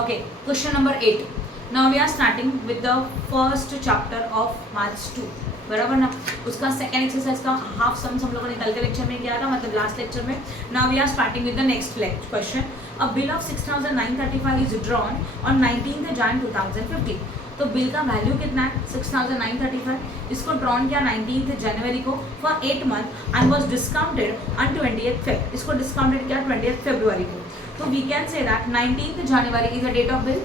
Okay, question number 8. Now we are starting with the first chapter of Maths 2. बराबर ना, उसका second exercise का half sums हम लोगों ने कल के लेक्चर में किया था, मतलब लास्ट लेक्चर में. Now we are starting with the next question. A bill of 6,935 is drawn on 19th Jan 2015. तो बिल का वैल्यू कितना है 6,935. इसको ड्रॉन किया 19th जनवरी को for 8 month and was discounted on 20th Feb. इसको डिस्काउंटेड किया 20th फरवरी को. तो we can say that 19th January is the date of bill.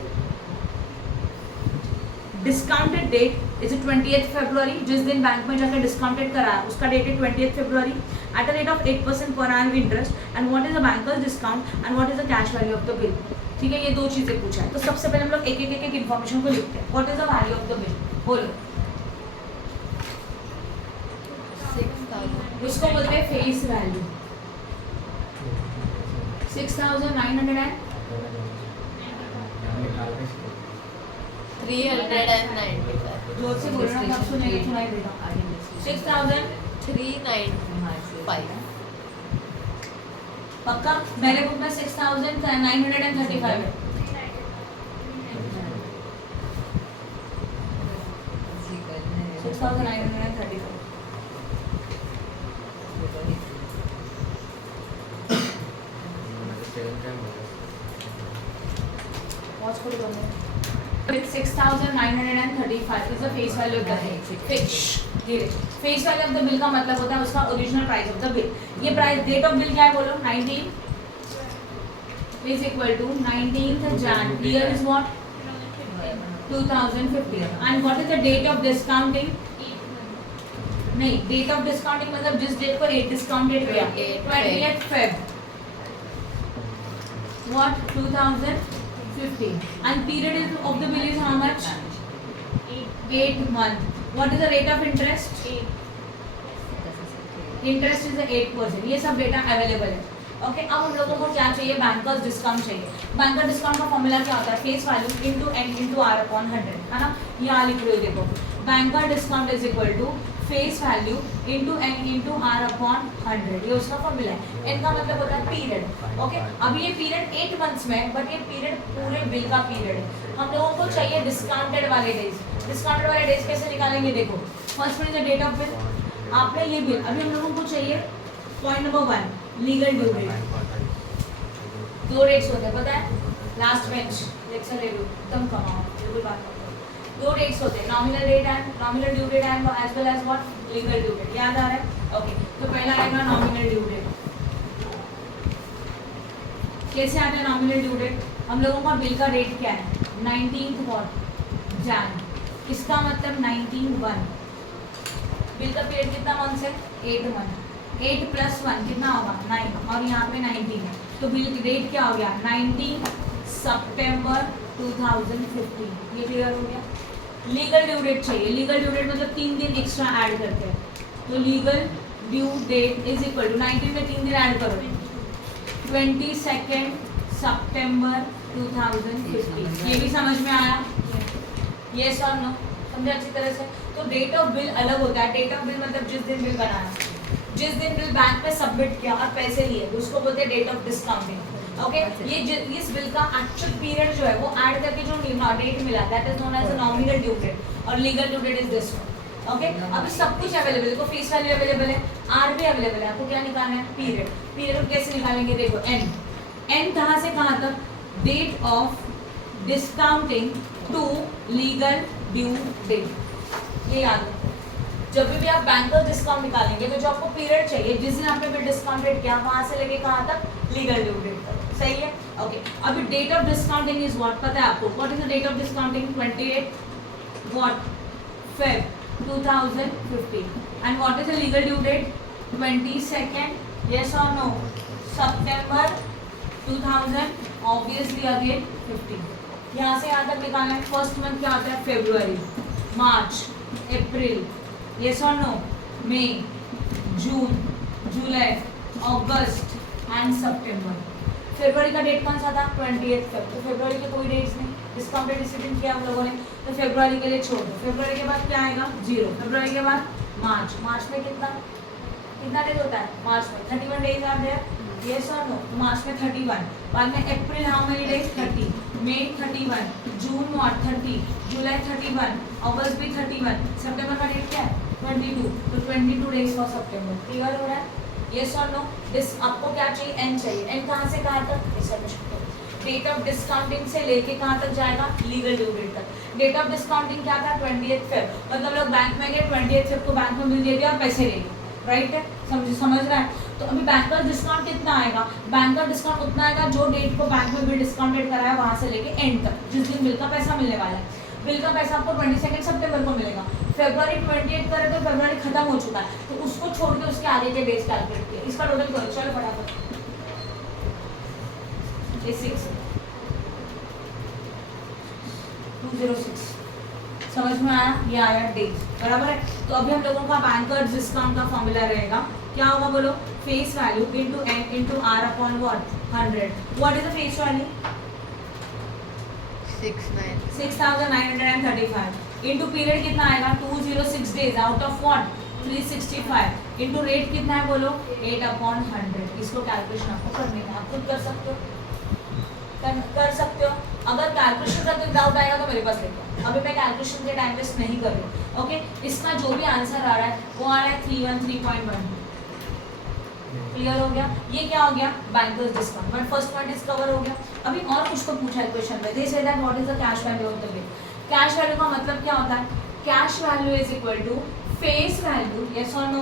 Discounted date is 20th February. जिस दिन बैंक में जाकर डिस्काउंटेड कराया उसका डेट है 20th February at a rate of 8% per annum interest. And what is the bankers discount and what is the cash value of the bill. ठीक है, ये दो चीजें पूछा है. तो सबसे पहले हम लोग एक एक इन्फॉर्मेशन को लिखते हैं. What is the value of the bill? बोलो. उसको बोलते हैं फेस वैल्यू. 6,900 जोर से बोलना, तब सुनेंगे, सुनाई देगा. 6,395 पक्का. मेरे बुक में 6,935 है. What's good on it? With 6,935 is the face value of the bill. Fix. Face value of the bill का मतलब होता है उसका original price of the bill. ये प्राइस डेट ऑफ बिल क्या है बोलो. 19 is equal to 19th Jan. Year is what? 2015. And what is the date of discounting? नहीं, डेट ऑफ डिस्काउंटिंग मतलब जिस डेट को डिस्काउंटेड किया 20th Feb. What? 2015. And period of the bill is how much? 8 months. What is the rate of interest? Interest is 8%. ये सब data available है. Okay, अब हम लोगों को क्या चाहिए? बैंकर्स डिस्काउंट चाहिए. बैंकर डिस्काउंट का फॉर्मूला क्या होता है? Face value into N into R upon 100, है ना. यहाँ लिख लो, देखो. Banker discount is equal to face value into N into R upon 100. ये उसका फॉर्मूला है. एन का मतलब होता है पीरियड. ओके, अभी ये पीरियड 8 मंथ्स में है, बट ये पीरियड पूरे बिल का पीरियड है. हम लोगों को चाहिए डिस्काउंटेड वाले डेज. डिस्काउंटेड वाले डेज कैसे निकालेंगे? देखो, first one is the date of bill. आपने ये बिल, अभी हम लोगों को चाहिए point number 1 legal due date. दो डेट्स होते हैं, पता है. लास्ट बेंच लेक्चर ले लो, एकदम कमाओ, बिल्कुल बात करो. दो डेट्स होते हैं, nominal date and nominal due date and as well as what legal due date. याद आ रहा है? ओके, तो पहला आएगा नॉमिनल ड्यू डेट. कैसे आता है नॉमिनल ड्यू डेट? हम लोगों का बिल का डेट क्या है? 19th Jan. इसका मतलब 19/1. बिल का पीरियड कितना मंथ है? 8 मंथ. 8 + 1 कितना होगा? 9. और यहाँ पे 19 है, तो बिल की डेट क्या हो गया? 19 सितंबर 2015. ये क्लियर हो गया. लीगल ड्यू डेट चाहिए. लीगल ड्यू डेट मतलब 3 दिन एक्स्ट्रा ऐड करते हैं. तो legal due date is equal to 19 में 3 दिन ऐड करो, 22 सितंबर 2015. ये भी समझ में आया? यस और नो? समझे अच्छी तरह से? तो डेट ऑफ बिल अलग होता है. डेट ऑफ बिल मतलब जिस दिन बिल बनाया, जिस दिन बिल बैंक में सबमिट किया और पैसे लिए, उसको बोलते हैं डेट ऑफ डिस्काउंटिंग. ओके, ये इस बिल का एक्चुअल पीरियड जो है वो ऐड करके जो डेट मिला, that is known as a nominal due date. और legal due date is this one. Okay, अभी सब कुछ अवेलेबल है. देखो, फेस वैल्यू अवेलेबल है, आर भी अवेलेबल है. आपको क्या निकालना है? पीरियड. पीरियड कैसे निकालेंगे? देखो, एन. एन कहाँ से कहाँ तक? Date of discounting to legal due date. ये याद रखो. जब भी आप बैंकर डिस्काउंट निकालेंगे तो जो आपको पीरियड चाहिए, जिस दिन आपने बिल डिस्काउंटेड किया, वहां से लेके कहाँ तक? लीगल ड्यू डेट तक. सही है? ओके, अभी date of discounting is what? पता है आपको? What is the date of discounting? 28 what Feb 2015. And what is the legal due date? 22 yes और नो सितंबर 2000 ऑब्वियसली अगेन 15. यहाँ से यहाँ तक निकालना है. फर्स्ट मंथ क्या आता है? फेब्रुअरी, मार्च, अप्रैल, यस और नो, मई, जून, जुलाई, अगस्त एंड सितंबर. फरवरी का डेट कौन सा था? 20th Feb. तो फरवरी के कोई डेट्स नहीं. डिस्काउंटेड डिसीजन किया हम लोगों ने, तो फरवरी के लिए छोड़ दो. फरवरी के बाद क्या आएगा? 0. फरवरी के बाद मार्च. मार्च में कितना डेज होता है? मार्च में 31 डेज आर देयर. यस और नो? मार्च में 31, बाद में अप्रैल हाउ मेनी डेज 30, मई 31, जून व्हाट 30, जुलाई 31, अगस्त भी 31, सितंबर का डेट क्या है 22, तो 22 डेज फॉर सितंबर। क्लियर हो रहा है? यस और नो? दिस आपको क्या चाहिए? एन चाहिए। एन कहाँ से कहाँ तक? ऐसा कुछ डेट ऑफ डिस्काउंटिंग से लेके कहाँ तक जाएगा? लीगल ड्यू डेट तक। डेट ऑफ डिस्काउंटिंग क्या था? 20th फेब, मतलब लोग बैंक में गए 20th फेब को बैंक में बिल दे दिया और पैसे ले लिए, राइट है? समझ रहा है? तो अभी बैंक का डिस्काउंट कितना आएगा? बैंक का डिस्काउंट उतना आएगा जो डेट को बैंक में बिल डिस्काउंटेड कराया वहां से लेके एंड तक, जिस दिन बिल का पैसा मिलने वाला है। बिल का पैसा आपको 22 सितंबर को मिलेगा। फरवरी 28 करे तो फरवरी खत्म हो चुका है, तो उसको छोड़ के उसके आगे के डेज कैलकुलेट किया। इसका टोटल करो, चलो फटाफट। 206 समझ में आया? ये आया डेज, बराबर है? तो अभी हम लोगों का बैंकर्स डिस्काउंट का फॉर्मूला रहेगा, क्या होगा बोलो? Face value into N into R upon what 100। What is the face value? 6935 into period कितना आएगा? 206 days out of what 365 into rate कितना है बोलो? 8 अपॉन 100। इसको कैलकुलेशन आपको करने में आप खुद कर सकते हो, कर सकते हो। अगर कैलकुलेशन करते डाउट आएगा तो मेरे पास लेके आओ। अभी मैं कैलकुलेशन के टाइम वेस्ट नहीं कर रही हूँ। ओके, इसका जो भी आंसर आ रहा है वो आ रहा है 313.1। क्लियर हो गया? ये क्या हो गया? Bankers discount. But first point is cover हो गया। अभी और कुछ को पूछा है क्वेश्चन में, they say that what is the cash value of the bill. Cash value का मतलब क्या होता है? Cash value is equal to face value, yes और no,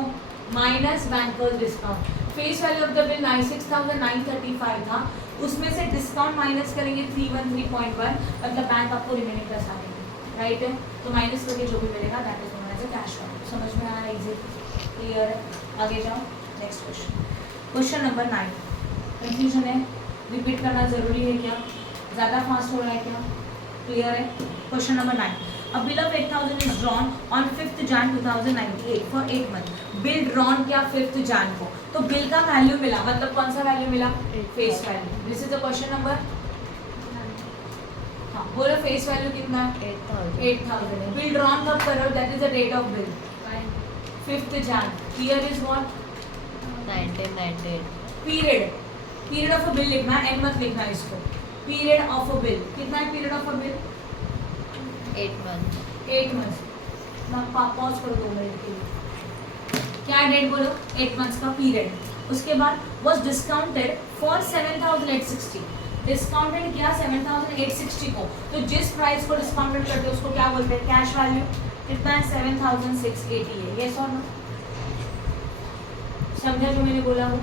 minus bankers discount. Face value of the bill 96,935 था, उसमें से डिस्काउंट माइनस करेंगे 313.1, मतलब बैंक आपको रिमेनिंग पैसा देंगे, राइट है? तो माइनस करके जो भी मिलेगा that is known as a cash value. समझ में आया? इजी, क्लियर है? आगे जाओ, next question. Question number 9। Confusion है? रिपीट करना जरूरी है क्या? ज़्यादा फास्ट हो रहा है क्या? क्लियर है? Question number 9। A bill of 8,000 is drawn on 5th Jan 2098 for 8 months. Bill drawn क्या 5th Jan को, तो बिल का वैल्यू मिला, मतलब कौन सा वैल्यू मिला? Face value. This is the question number. हाँ बोलो, फेस वैल्यू कितना है? 8,000 है। बिल ड्रॉन कब करो? That is the date of bill 5th Jan। Year is what? 1998। Period of a bill लिखना है, एन मत लिखना है इसको। पीरियड ऑफ अ बिल कितना है? Period of a bill 8 months। 8 months। Pause करो 2 मिनट के लिए। क्या डेट बोलो? 8 months का पीरियड। उसके बाद वॉज डिस्काउंटेड फॉर 7,860। डिस्काउंटेड किया 7,860 को, तो जिस प्राइस को डिस्काउंटेड करते हैं उसको क्या बोलते हैं? Cash value. कितना है? 7,680 है। यस और नो? समझा जो मैंने बोला वो?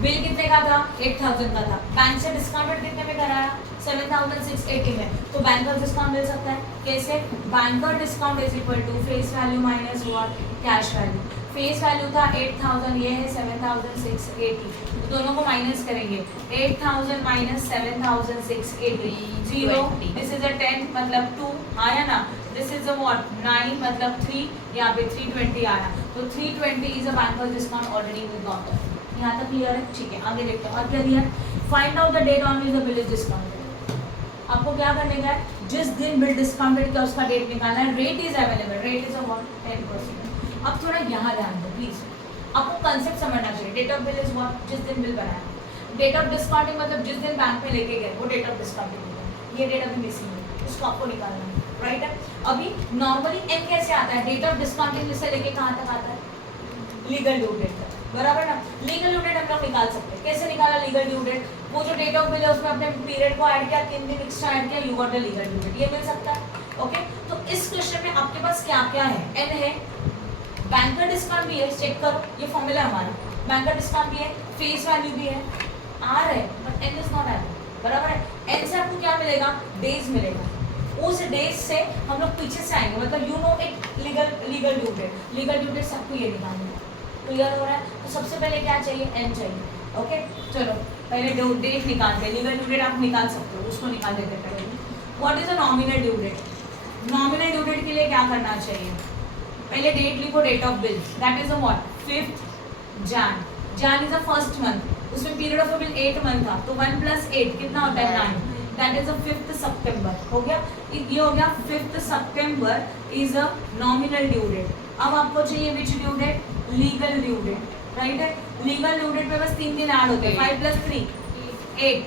बिल कितने का था? 8,000 का था। बैंक से डिस्काउंटेड कितने में कराया? 7,680 में। तो बैंकर डिस्काउंट मिल सकता है कैसे? Banker discount is equal to face value minus what? Cash value. Face value था 8,000, ये है 7,680, तो दोनों को माइनस करेंगे। 8,000 माइनस 7,680 0, दिस इज अ 10 मतलब 2 आया ना, दिस इज अ व्हाट 9 मतलब 3, यहाँ पे 320 आया, तो 320 is a banker discount already we got it. यहाँ तक क्लियर है? ठीक है, आगे देखते हैं और क्या दिया। Find out the date on which the bill is discounted. आपको क्या करने का है? जिस दिन बिल डिस्काउंटेड का उसका डेट निकालना है। Rate is available, rate is a what 10%। अब थोड़ा यहाँ ध्यान दो प्लीज, आपको कंसेप्ट समझना चाहिए। Date of bill is what? जिस दिन बिल बनाया। डेट ऑफ डिस्काउंटिंग मतलब जिस दिन बैंक में लेके गए वो डेट ऑफ डिस्काउंटिंग होता है। ये डेट अभी मिसिंग है, उसको आपको निकालना है, राइट है? अभी नॉर्मली एन कैसे आता है? डेट ऑफ डिस्काउंटिंग से लेके कहाँ तक आता है? लीगल ड्यू डेट तक, बराबर ना? लीगल ड्यू डेट हम लोग निकाल सकते हैं। कैसे निकाला लीगल ड्यू डेट? वो जो डेट ऑफ बिल है उसमें अपने पीरियड को ऐड किया, 3 दिन एक्स्ट्रा ऐड किया, you got the legal due date. ये मिल सकता है। ओके, तो इस क्वेश्चन में आपके पास क्या क्या है? एन है, बैंकर डिस्काउंट भी है, चेक करो ये फॉर्मूला हमारा। बैंकर डिस्काउंट भी है, फेस वैल्यू भी है, आर है, but N is not add, बराबर है? एन से आपको क्या मिलेगा? डेज मिलेगा। उस डेज से हम लोग पीछे से आएंगे, मतलब यू नो एक legal due date. Legal due date से आपको ये निकालना है। क्लियर हो रहा है? तो सबसे पहले क्या चाहिए? एन चाहिए। ओके, चलो पहले डेट निकालते हैं। लीगल ड्यू डेट आप निकाल सकते हो, उसको निकाल देते हैं पहले। What is a nominal due date? Nominal due date के लिए क्या करना चाहिए? पहले डेट लिखो, date of bill, that is a what 5th Jan। Jan is a first month, उसमें पीरियड ऑफ बिल 8 मंथ था, तो 1 + 8 कितना होता है? 9, that is a 5th September। हो गया, ये हो गया 5th September is a nominal due date. अब आपको चाहिए which due date? Legal due date, right है? लीगल ड्यू डेट पे बस 3 दिन ऐड होते हैं, 5 + 3 8,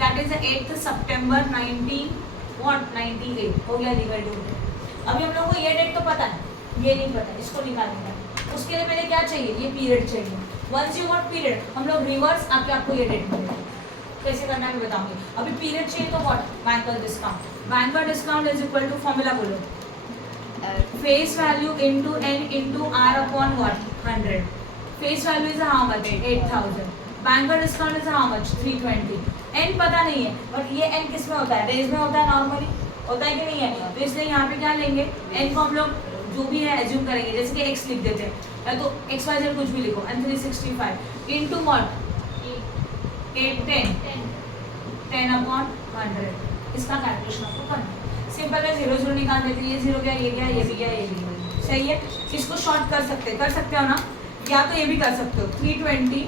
दैट इज 8 सितंबर 1998 हो गया लीगल ड्यू डेट। अभी हम लोगों को ये डेट तो पता है, ये नहीं पता, इसको निकालना है। उसके लिए पहले क्या चाहिए, ये पीरियड चाहिए। वंस यू गॉट पीरियड, हम लोग रिवर्स आके आपको ये डेट मिलेगा। कैसे करना है मैं बताऊंगी। अभी पीरियड चाहिए तो what, banker discount. Banker discount is equal to, formula बोलो, face value into N into R upon what 100। Face value is how much 8000, banker discount is how much 320। N पता नहीं है, बट ये एन किस में होता है, डेज में होता है, नॉर्मली होता है कि नहीं है। तो इसलिए यहाँ पे क्या लेंगे, एन को हम लोग जो भी है एज्यूम करेंगे, जैसे कि एक्स लिख देते हैं, या तो एक्स वाई जेड कुछ भी लिखो, एंड 365 इनटू व्हाट 8 10 अपॉन 100। इसका कैलकुलेशन आपको करना है। सिंपल है, 0 0 निकाल देते हैं, ये 0 गया, ये गया, ये भी गया, ये भी गया, सही है। इसको शॉर्ट कर सकते हो ना, या तो ये भी कर सकते हो, 320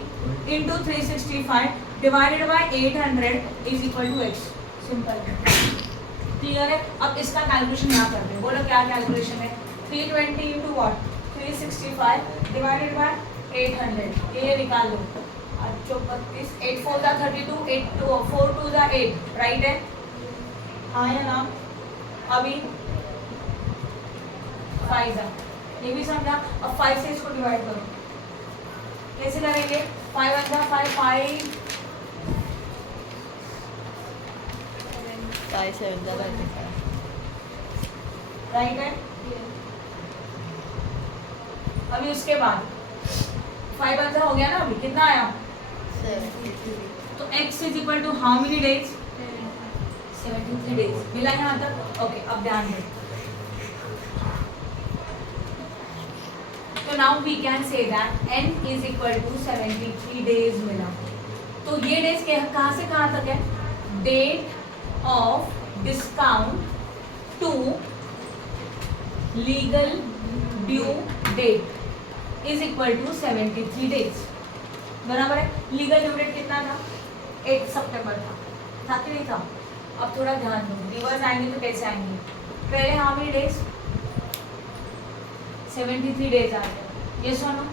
into 365 divided by 800 is equal to X. Simple है, क्लियर है। अब इसका कैलकुलेशन यहाँ करते हैं, बोलो क्या कैलकुलेशन है। 320 इंटू व्हाट 365 डिवाइडेड बाय 800, ये निकाल लो। 8 4 32, 8 4 2 8, राइट है, हाँ या ना। अभी 5 ये भी समझा। अब 5 से इसको डिवाइड करो, कैसे करेंगे, 5 1 5 5 7 राइट है। अभी उसके बाद 5 1 हो गया ना, अभी कितना आया, तो x is equal to how many days, 73 days मिला यहाँ तक। ओके, अब ध्यान दो, तो now we can say that n is equal to 73 days मिला। तो ये डेज कहाँ से कहाँ तक है, date of discount to legal due date is equal to 73 days, बराबर है। लीगल ड्यू डेट कितना था, 8 सितंबर था कि नहीं था। अब थोड़ा ध्यान दो, रिवर्स आएंगे तो कैसे आएंगे, पहले हाउ मेनी डेज 73 डेज आ गए, ये सुनो।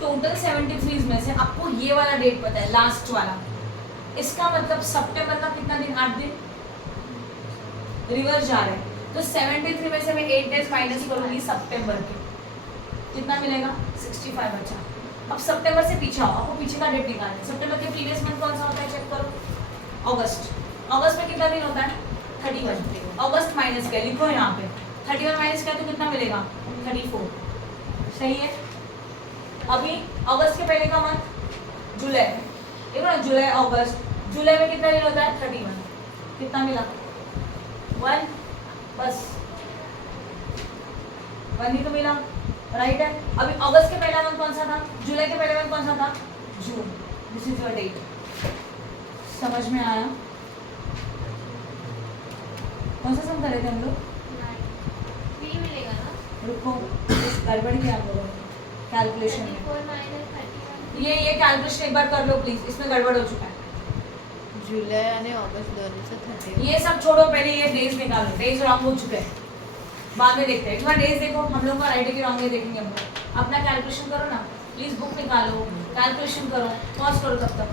टोटल 73 में से आपको ये वाला डेट पता है, लास्ट वाला, इसका मतलब सितंबर का कितना दिन, 8 दिन, रिवर्स जा रहे हैं। तो 73 में से मैं 8 डेज माइनस करूंगी सितंबर के, कितना मिलेगा 65 बचा। अब सितंबर से पीछे आओ, आपको पीछे का डेट निकालना है। सितंबर के प्रीवियस मंथ कौन सा होता है, चेक करो, अगस्त। अगस्त में कितना दिन होता है, 31। अगस्त माइनस क्या लिखो यहाँ पे, 31 माइनस क्या, तो कितना मिलेगा 34, सही है। अभी अगस्त के पहले का मंथ जुलाई, देखो ना, जुलाई अगस्त, जुलाई में कितना दिन होता है 31, कितना मिला 1, बस 1 ही तो मिला, राइट है। अभी अगस्त के पहला मंथ कौन सा था, जुलाई के पहले मंथ कौन सा था, जून। दिस इज योर डेट, समझ में आया। कौन सा सम करे थे हम लोग, मिलेगा ना, रुको, गड़बड़ किया आप लोगों ने कैलकुलेशन में। ये कैलकुलेशन एक बार कर लो प्लीज, इसमें गड़बड़ हो चुका है। जुलाई आणि ऑगस्ट दोनों से 30। ये सब छोड़ो, पहले ये डेज निकालो, डेज रॉन्ग हो चुके हैं, बाद में देखते हैं। एक बार डेज देखो, हम लोग का राइट है कि रॉन्ग है देखेंगे हम लोग। अपना कैलकुलेशन करो ना प्लीज, बुक निकालो, कैलकुलेशन करो, पॉज करो तब तक।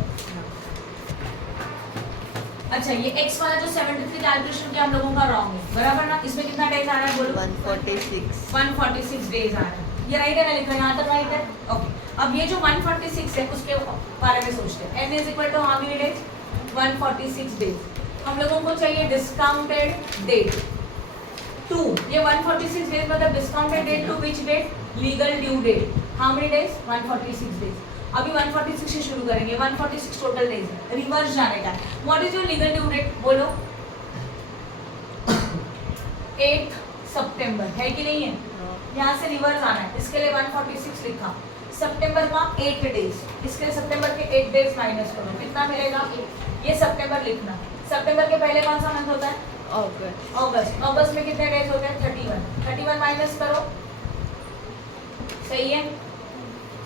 अच्छा, ये x वाला जो 73 कैलकुलेशन किया हम लोगों का रॉन्ग है, बराबर ना। इसमें कितना डेज आ रहा है बोलो, 146 डेज आ रहा है, ये राइट है ना, लिखा यहाँ तक राइट है। ओके, अब ये जो 146 है उसके बारे में सोचते हैं। n is equal to how many days, 146 days. हम लोगों को चाहिए डिस्काउंटेड डेट टू, ये 146 डेज मतलब discounted date to which date, legal due date, how many days 146 days. अभी 146 से शुरू करेंगे, 146 टोटल डेज है, रिवर्स जाने का। What is your legal due date बोलो, 8 सितंबर है कि नहीं है, यहाँ से रिवर्स आना है, इसके लिए 146 लिखा। सितंबर का 8 डेज, इसके लिए सितंबर के 8 डेज माइनस करो, कितना मिलेगा, ये सितंबर लिखना। सितंबर के पहले कौन सा मंथ होता है, अगस्त। अगस्त में कितने डेज होते हैं 31 माइनस करो, सही है,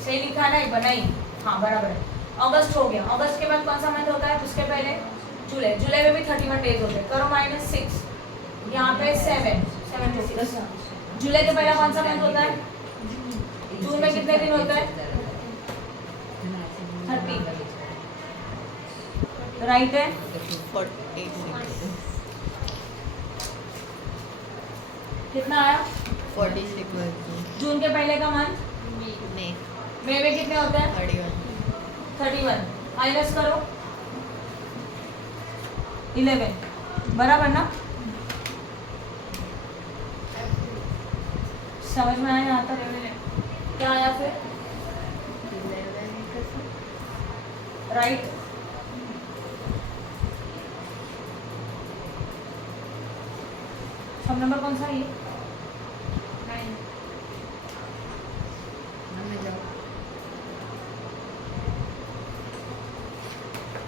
सही लिखा है ना, एक बनाई, हाँ बराबर है। अगस्त हो गया, अगस्त के बाद कौन सा मंथ होता है, उसके पहले जुलाई, जुलाई में भी 31 डेज होते हैं, करो -6, यहाँ पे 7 जुलाई के पहला कौन सा मंथ होता है, जून में कितने दिन होता है 30 राइट है। 46 कितना आया? 46 जून के पहले का मंथ नहीं मई में कितने होते हैं? 31 माइनस करो 11 बराबर ना? समझ में आया यहाँ तक? क्या आया फिर? 11 राइट। सब नंबर कौन सा है ये?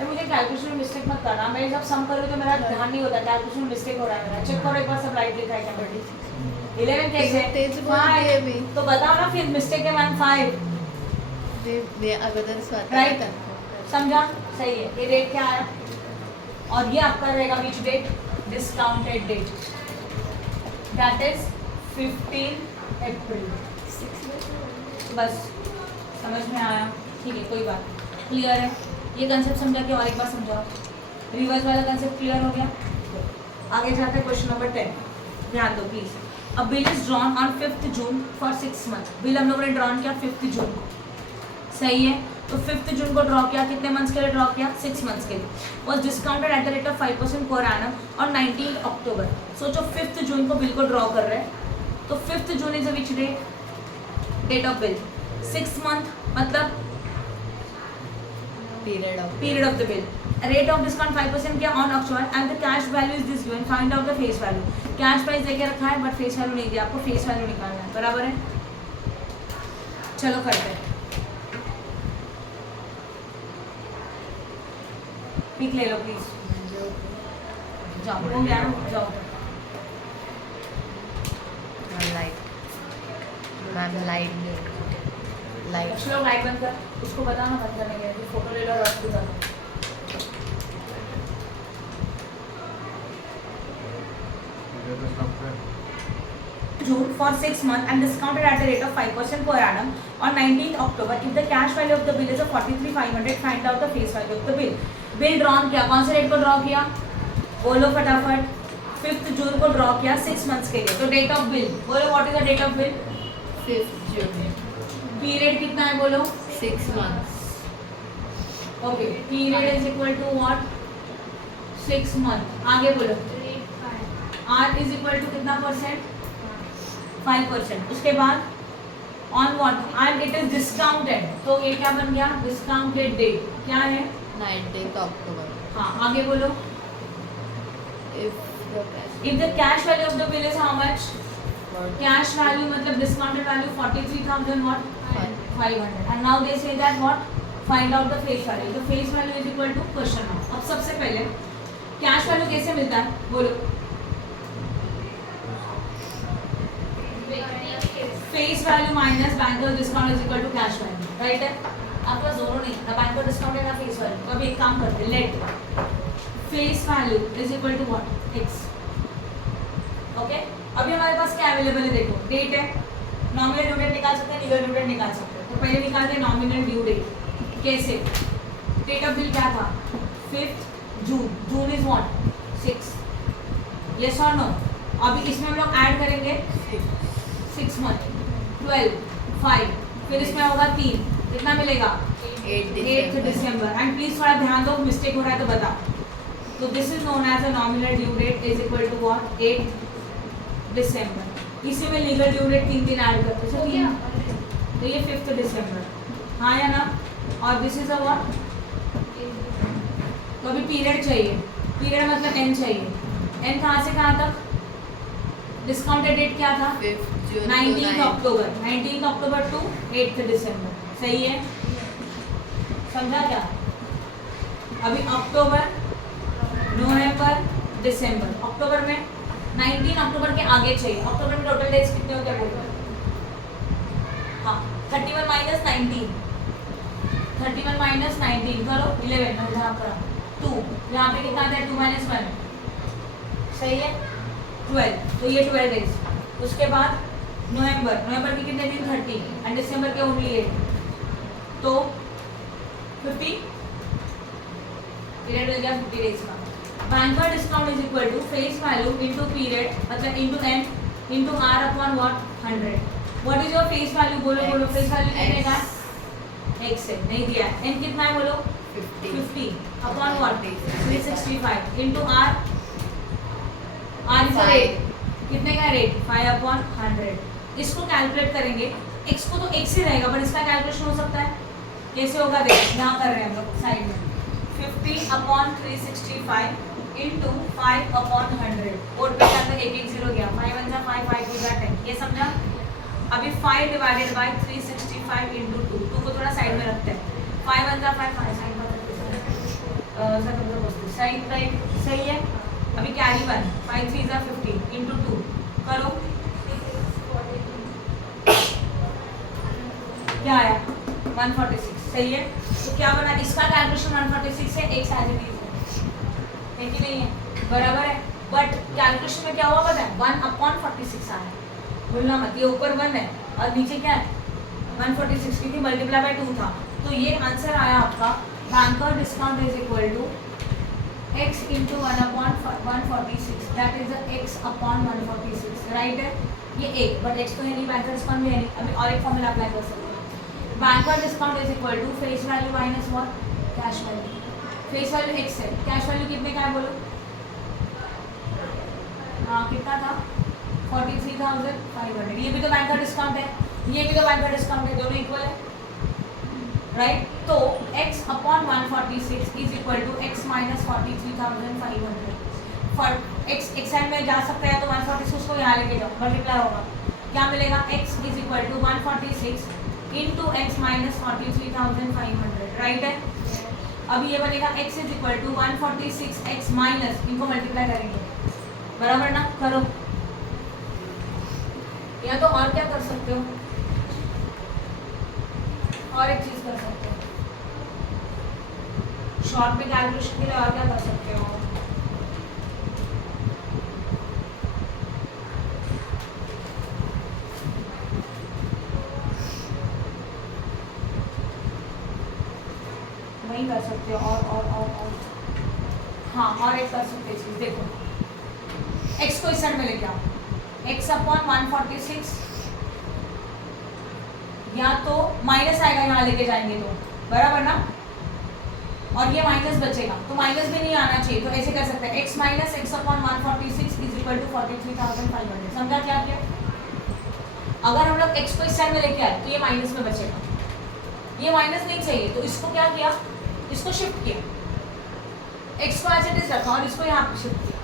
मुझे कैलकुलेशन में मिस्टेक मत करना, मैं जब सम करूँ तो मेरा ध्यान नहीं होता, कैलकुलेशन में मिस्टेक हो रहा है मेरा। चेक करो एक बार सब राइट लिखा है क्या? 11 कैसे? तेज बोल दिए अभी। तो बताओ ना फिर मिस्टेक है 1 5 अगोदर स्वतः राइट। समझा? सही है। ये डेट क्या आया? और ये आपका रहेगा which date? Discounted date, that is 15 April. बस समझ में आया? ठीक है, कोई बात क्लियर है। ये कंसेप्ट समझा के और एक बार समझाओ। रिवर्स वाला कंसेप्ट क्लियर हो गया? आगे जाते हैं क्वेश्चन नंबर 10। ध्यान दो please. A bill is drawn on 5th June for 6 month. Bill हम लोगों ने ड्रॉन किया 5th जून को, सही है। तो 5th जून को ड्रॉ किया, कितने मंथ्स के लिए ड्रॉ किया? 6 मंथ्स के लिए। Was discounted at the rate of 5% per annum और 19 अक्टूबर। सोचो 5th जून को बिल को ड्रॉ कर रहे हैं, तो 5th June is a which date? Date of bill. 6 month मतलब period of the bill. Rate of discount 5% क्या on actual and the cash value is this given. Find out the face value. Cash price देके रखा है but face value नहीं दिया, आपको face value निकालना है, बराबर है? चलो करते हैं। पिक ले लो प्लीज। जाओ, हो गया ना? जाओ। लाइट कुछ लोग लाइट बंद कर, उसको बताना बंद करने के लिए। फोटो ले लो और रख दो। June for 6 months and discounted at the rate of 5% per annum on 19th October. If the cash value of the bill is a 43,500, find out the face value of the bill. Bill drawn किया, कौन से date को draw किया? बोलो फटाफट। 5th जून को draw किया 6 months के लिए। तो डेट ऑफ बिल बोलो, what is the date of bill? 5th June period कितना है बोलो? 6 months okay, period is equal to what? 6 month. आगे बोलो। आर इज इक्वल टू कितना परसेंट? 5%। उसके बाद on what? And it is discounted, तो ये क्या बन गया? डिस्काउंटेड डेट क्या है? 19th October. हाँ, आगे बोलो। If the cash value of the bill is how much? Cash value मतलब discounted value 43,000 what? 500. And now they say that what? Find out the face value. The face value is equal to question mark. अब सबसे पहले cash value कैसे मिलता है बोलो? Face value minus banker discount is equal to cash value, right है? आपका जोरो नहीं, ना banker discount है ना face value। तो अभी एक काम करते हैं, let face value is equal to what? X. Okay, अभी हमारे पास क्या अवेलेबल है देखो। डेट है, नॉमिनल ड्यू डेट निकाल सकते हैं, लीगल ड्यू डेट निकाल सकते हैं। तो पहले निकालते हैं नॉमिनल ड्यू डेट। कैसे? डेट ऑफ बिल क्या था? 5th June. June is what? 6। Yes और नो? अभी इसमें हम लोग ऐड करेंगे 6 मंथ, 12, 5, फिर इसमें होगा 3, कितना मिलेगा? 8th December. एंड प्लीज थोड़ा ध्यान दो, मिस्टेक हो रहा है तो बताओ। तो this is known as a nominal due date is equal to what? 8th दिसंबर। इसी में लीगल ड्यू डेट 3 दिन ऐड करते हैं, तो ये 5th दिसंबर, हाँ या ना? और दिस इज अ व्हाट? तो अभी पीरियड चाहिए, पीरियड मतलब एन चाहिए। एन कहाँ से कहाँ तक? डिस्काउंटेड डेट क्या था? 19th October. 19th October to 8th दिसंबर, सही है? समझा क्या? अभी अक्टूबर, नवंबर, दिसंबर। अक्टूबर में 19 अक्टूबर के आगे चाहिए। अक्टूबर में टोटल डेज कितने होते हैं बोलो? हाँ, 31 माइनस 19, 31 माइनस 19 करो 11, मैं यहाँ करा 2, यहाँ पे कितना आता है? 2 माइनस 1, सही है? 12, तो ये 12 डेज। उसके बाद नवंबर, नवंबर के कितने दिन? 30, एंड दिसंबर के ओनली 8, तो 50 पीरियड मिल गया 50 डेज का। Banker discount is equal to face value into period मतलब into N into R upon what 100। What is your face value? बोलो बोलो फेस वैल्यू कितने का? x है, नहीं दिया है। n कितना है बोलो? 50 upon what 365 into r is rate कितने का रेट 5 अपॉन 100। इसको कैलकुलेट करेंगे। x को तो x ही रहेगा बट इसका कैलकुलेशन हो सकता है। कैसे होगा देख, यहाँ कर रहे हैं हम लोग साइड में 50 अपॉन 365 इंटू 5 अपॉन 100। बोर्ड पे क्या था? 1 0 गया, 5 1 जा 5 5 2 जा 10। ये समझा? अभी 5 डिवाइडेड बाय 365 इंटू 2 को थोड़ा साइड में रखते हैं। 5 1 जा 5 5 साइड में रखते हैं। सही राइट सही है। अभी कैरी 1 5 3 जा 50 इंटू 2 करो क्या आया 146 सही है। तो क्या बना? इसका कैलकुलेशन 146 है, x एज इट इज है कि नहीं है? बराबर है। बट कैलकुलेशन में क्या हुआ पता है? 1 अपॉन 46 आया। भूलना मत, ये ऊपर 1 है और नीचे क्या है 146 क्योंकि मल्टीप्लाई बाय 2 था। तो ये आंसर आया आपका banker discount is equal to x into 1 upon 146 that is x upon 146 right है। ये एक बट x तो है नहीं, बैंकर डिस्काउंट भी है नहीं। अभी और एक फॉर्मूला अप्लाई कर सकते हैं। Banker discount is equal to face value minus what cash value. Face value x है, कैश वैल्यू कितने का है बोलो? हाँ कितना था? 43,500। ये भी तो बैंकर डिस्काउंट है, ये भी तो बैंकर डिस्काउंट है, दोनों इक्वल है राइट। तो x upon 146 is equal to x minus 43,500। For x side में जा सकता है तो 146 को यहाँ लेके जाओ, मल्टीप्लाई होगा। क्या मिलेगा? x is equal to 146 into X minus 43,500 right है। अभी ये बनेगा x is equal to 146 x minus, इनको मल्टीप्लाई करेंगे बराबर ना? करो। या तो और क्या कर सकते हो? और एक चीज कर सकते हो शॉर्ट में कैलकुलेशन के लिए। और क्या कर सकते हो? नहीं कर सकते हो और हाँ और एक कर सकते चीज देखो, x को इस साइड में लेके आओ। x अपॉन 146 या तो माइनस आएगा यहाँ लेके जाएंगे तो बराबर ना, और ये माइनस बचेगा तो माइनस भी नहीं आना चाहिए। तो ऐसे कर सकते हैं x minus x upon 146 is equal to 43,500। समझा क्या किया? अगर हम लोग x को इस साइड में लेके आए तो ये माइनस में बचेगा, ये माइनस नहीं चाहिए तो इसको क्या किया? इसको शिफ्ट किया, x को एज इट इज रखा और इसको यहाँ पे शिफ्ट किया।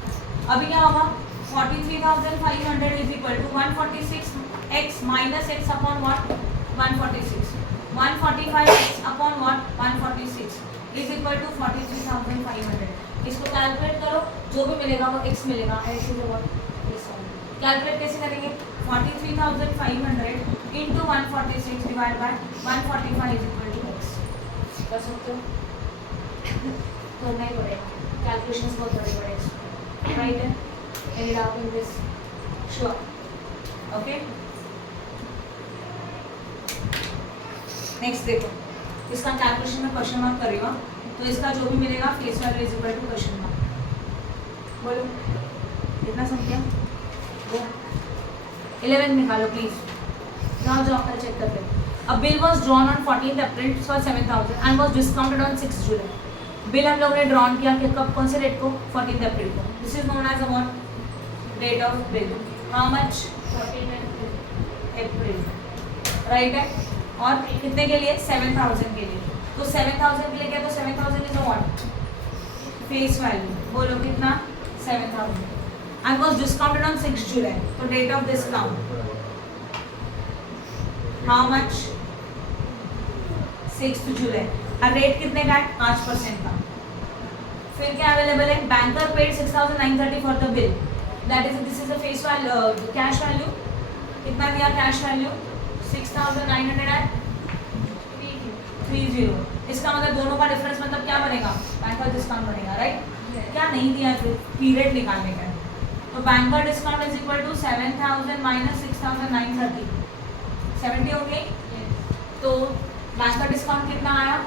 अभी क्या होगा? 43,500 is equal to 146 x minus x upon what 146 145 x upon what 146 is equal to 43,500। इसको कैलकुलेट करो, जो भी मिलेगा वो x मिलेगा। ऐसे जो कैलकुलेट कैसे करेंगे? 43,500 into 146 divide by 145 is equal to x। कर सकते हो? करना ही पड़ेगा, कैलकुलेशंस बहुत बड़े बड़े राइट है। एंड आप in this sure okay. Next देखो, इसका कैलकुलेशन में क्वेश्चन मार्क कर रही हूँ, तो इसका जो भी मिलेगा face value is equal to question mark. बोलो कितना संख्या? 11 निकालो प्लीज। जाओ जाओ कर चेक करते हैं। A bill was drawn on 14th April for 7,000 and was discounted on 6th July. Bill हम लोग ने ड्रॉन किया कि कब, कौन से डेट को? 14th अप्रैल को। This is known as a what? Date of bill. How much? 14th April right है। और कितने के लिए? 7,000 के लिए। तो 7,000 के लिए क्या? तो 7,000 is a what? Face value. बोलो कितना? 7,000 and was discounted on 6th July. तो date of discount how much? 6th July। और रेट कितने का है? 5% का। फिर क्या अवेलेबल है? Banker paid 6,930 for the bill that is this is the face value cash value. कितना दिया कैश वैल्यू? 6,930। इसका मतलब दोनों का डिफरेंस मतलब क्या बनेगा? बैंकर डिस्काउंट बनेगा राइट। क्या नहीं दिया फिर? पीरियड निकालने का। तो banker discount is equal to 7,000 minus 6,930 70 हो गई। तो बैंकर डिस्काउंट कितना आया?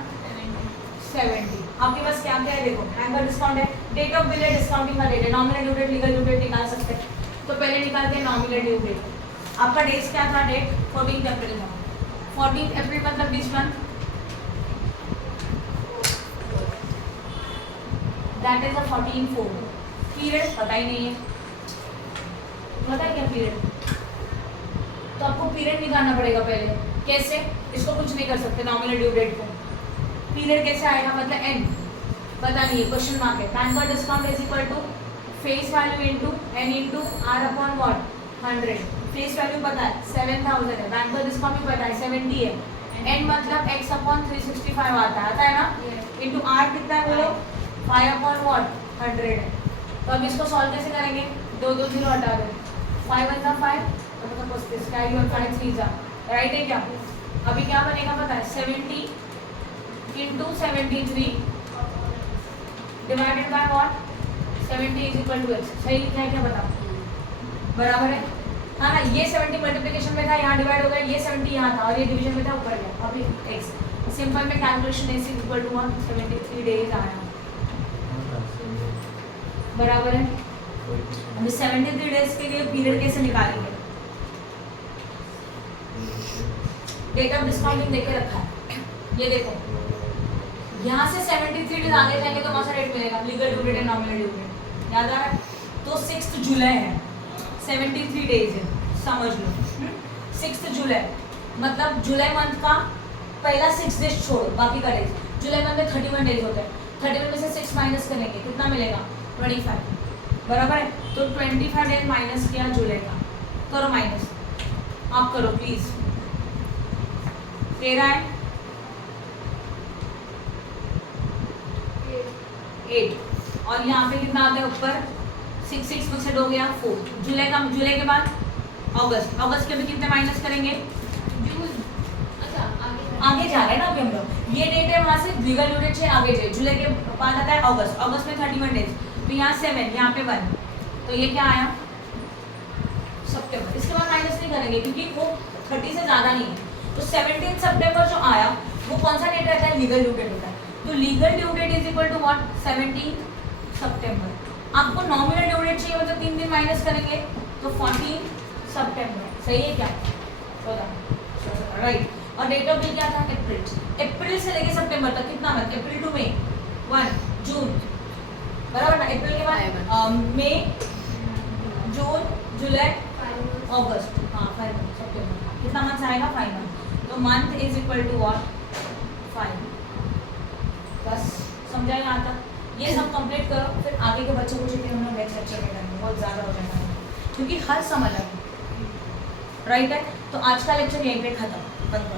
70। आपके पास क्या क्या है देखो, एंकर डिस्काउंट है, डेट ऑफ बिल है, डिस्काउंटिंग का डेट है, nominal due date, legal due date निकाल सकते हैं। तो पहले निकालते हैं नॉमिनल ड्यू डेट। आपका डेट क्या था, डेट 14 अप्रैल था। 14 अप्रैल मतलब this month, that is a 14/4। Period पता ही नहीं है, पता है क्या पीरियड? तो आपको पीरियड निकालना पड़ेगा पहले। कैसे? इसको कुछ नहीं कर सकते नॉमिनल ड्यू डेट को। पीरियड कैसे आएगा, मतलब एन पता नहीं है, क्वेश्चन मार्क है। Banker discount is equal to face value into N into R upon what 100। Face value पता है 7000 है, बैंक पर डिस्काउंट भी पता है 70 है। एन मतलब x अपॉन 365 आता है ना, इनटू आर कितना है बोलो 5 अपॉन व्हाट 100 है। तो अब इसको सॉल्व कैसे करेंगे, 2 2 0 हटा दो, 5 1 5 तो मतलब 35 का यू 5 3 जा राइट है क्या? अभी क्या बनेगा पता है, 70 into 73 divided by what 70 is equal to x। सही लिखा है क्या बताओ? बराबर है हाँ ना, ये 70 मल्टीप्लिकेशन में था, यहाँ डिवाइड हो गया, ये 70 यहाँ था और ये डिवीजन में था, ऊपर गया। अभी x सिंपल में calculation is equal to 173 days आया, बराबर है। अभी 73 डेज के लिए पीरियड कैसे निकालेंगे? डेट ऑफ डिस्काउंटिंग देके रखा है, ये देखो यहाँ से 73 डेज आगे जाएंगे तो कौन सा डेट मिलेगा, लीगल ड्यू डेट है, नॉमिनल ड्यू डेट याद आ रहा है? तो 6 जुलाई है, 73 डेज है, समझ लो 6 जुलाई मतलब जुलाई मंथ का पहला 6 डेज छोड़ो, बाकी का डेज। जुलाई मंथ में 31 डेज होते हैं, 31 में से 6 माइनस करेंगे कितना मिलेगा 25, बराबर है। तो 25 डेज माइनस किया जुलाई का, करो माइनस, आप करो प्लीज। 13 है 8 और यहाँ पे कितना आता है ऊपर 6 6 में से हो गया 4। जुलाई का, जुलाई के बाद अगस्त, अगस्त के भी कितने माइनस करेंगे, जून। अच्छा आगे जा रहे हैं ना अभी हम लोग। ये डेट है वहाँ से लीगल ड्यू डेट से आगे जाए, जुलाई के बाद आता है अगस्त, अगस्त में 31 डेज, तो यहाँ 7 यहाँ पे 1, तो ये क्या आया सितंबर। इसके बाद माइनस नहीं करेंगे क्योंकि वो 30 से ज़्यादा नहीं है। तो 17 सितंबर जो आया वो कौन सा डेट रहता है, लीगल ड्यू डेट होता है। तो legal due date is equal to what 17 सितंबर। आपको नॉमिनल ड्यू डेट चाहिए मतलब 3 दिन माइनस करेंगे तो 14 सितंबर। सही है क्या? राइट। और डेट ऑफ बिल क्या था, अप्रैल। अप्रैल से लेके सितंबर तक कितना मंथ, अप्रैल टू मई 1 जून, बराबर ना। अप्रैल के बाद मई जून जुलाई अगस्त, हाँ 5 मंथ, सितंबर कितना मंथ आएगा 5 मंथ। तो month is equal to what 5। बस समझा यहाँ तक? ये सब कंप्लीट करो, फिर आगे के बच्चों को जो हम लोग नेक्स्ट लेक्चर में करेंगे, बहुत ज़्यादा हो जाएगा क्योंकि हर समझ है, राइट है। तो आज का लेक्चर यहीं पे खत्म, बंद करो।